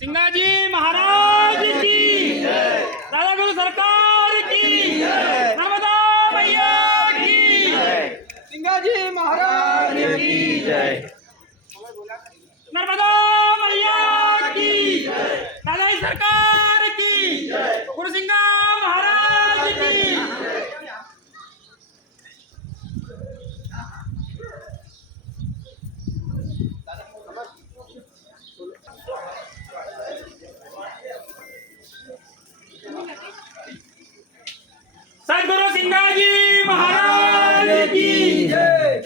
सिंगाजी महाराज की दादा गुरु सरकार की नर्मदा मैया की सिंगाजी महाराज की जय। नर्मदा मैया की दादा सरकार की गुरु सिंगा महाराज की सद्गुरु सिंगाजी महाराज की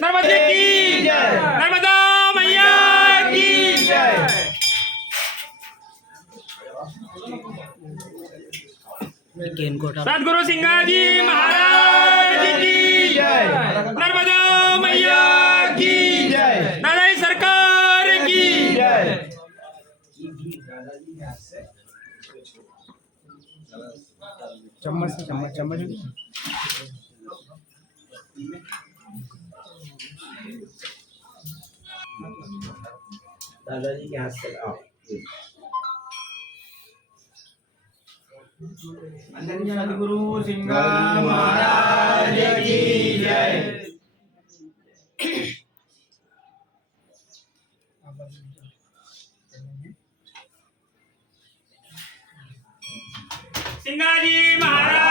नर्मदे की नर्मदा मैया की सद्गुरु सिंगाजी महाराज की नर्मदा मैया की दादा सरकार की चम्मच चम्मच चम्मच दादाजी के हाथ से आओ। सद्गुरु सिंगा महाराज की जय। सिंगाजी महाराज